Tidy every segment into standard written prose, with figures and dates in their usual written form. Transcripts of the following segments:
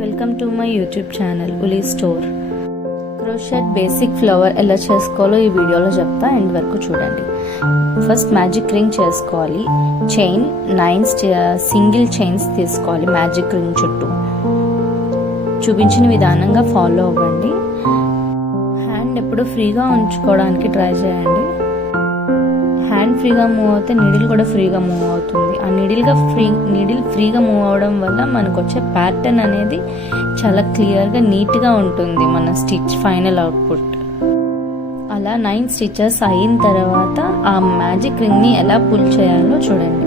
Welcome to my YouTube channel woolly store. Crochet basic flower ఎలా చేసుకోవాలో ఈ వీడియోలో చెప్తా, ఎండ్ వరకు చూడండి. ఫస్ట్ మ్యాజిక్ రింగ్ చేసుకోవాలి. చైన్ 9 సింగిల్ చైన్స్ తీసుకోవాలి. మ్యాజిక్ రింగ్ చుట్టూ చూపించిన విధానంగా ఫాలో అవ్వండి. హ్యాండ్ ఎప్పుడు ఫ్రీగా ఉంచుకోవడానికి ట్రై చేయండి. హ్యాండ్ ఫ్రీగా మూవ్ అవుతే నీడిల్ కూడా ఫ్రీగా మూవ్ అవుతుంది. ఆ నీడిల్ ఫ్రీగా మూవ్ అవడం వల్ల మనకు వచ్చే ప్యాటర్న్ అనేది చాలా క్లియర్గా నీట్గా ఉంటుంది, మన స్టిచ్ ఫైనల్ అవుట్పుట్. అలా 9 స్టిచెస్ అయిన తర్వాత ఆ మ్యాజిక్ రింగ్ని ఎలా పుల్ చేయాలో చూడండి.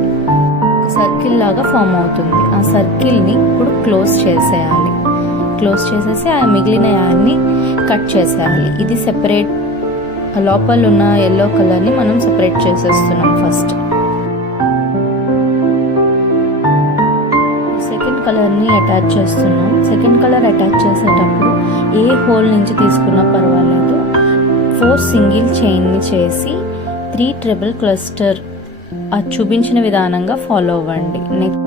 ఒక సర్కిల్ లాగా ఫామ్ అవుతుంది. ఆ సర్కిల్ని ఇప్పుడు క్లోజ్ చేసేయాలి. క్లోజ్ చేసేసి ఆ మిగిలిన యాడ్ని కట్ చేసేయాలి. ఇది సెపరేట్, లోపల ఉన్న ఎల్లో కలర్ని మనం సెపరేట్ చేసేస్తున్నాం. ఫస్ట్ సెకండ్ కలర్ని అటాచ్ చేస్తున్నాం. సెకండ్ కలర్ అటాచ్ చేసేటప్పుడు ఏ హోల్ నుంచి తీసుకున్నా పర్వాలేదు. 4 సింగిల్ చైన్ని చేసి 3 ట్రిపుల్ క్లస్టర్ అది చూపించిన విధానంగా ఫాలో అవ్వండి. నెక్స్ట్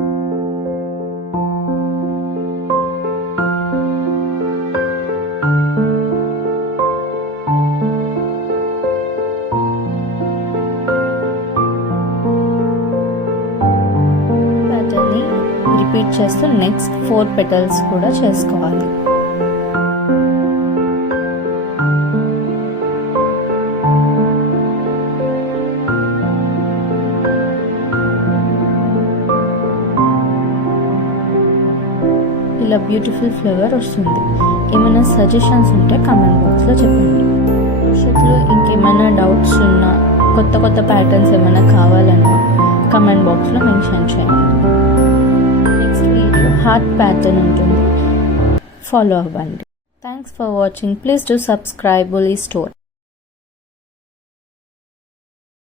రిపీట్ చేస్తూ నెక్స్ట్ 4 పెటల్స్ కూడా చేసుకోవాలి. ఇలా బ్యూటిఫుల్ ఫ్లవర్ వస్తుంది. ఏమైనా సజెషన్స్ ఉంటే కామెంట్ బాక్స్లో చెప్పండి. భవిష్యత్తులో ఇంకేమైనా డౌట్స్ ఉన్నా, కొత్త కొత్త ప్యాటర్న్స్ ఏమైనా కావాలన్నా కామెంట్ బాక్స్లో మెన్షన్ చేయండి. హార్ట్ ప్యాటర్న్ ఉంటుంది, ఫాలో అవ్వండి. Thanks for watching. Please do subscribe woolly store.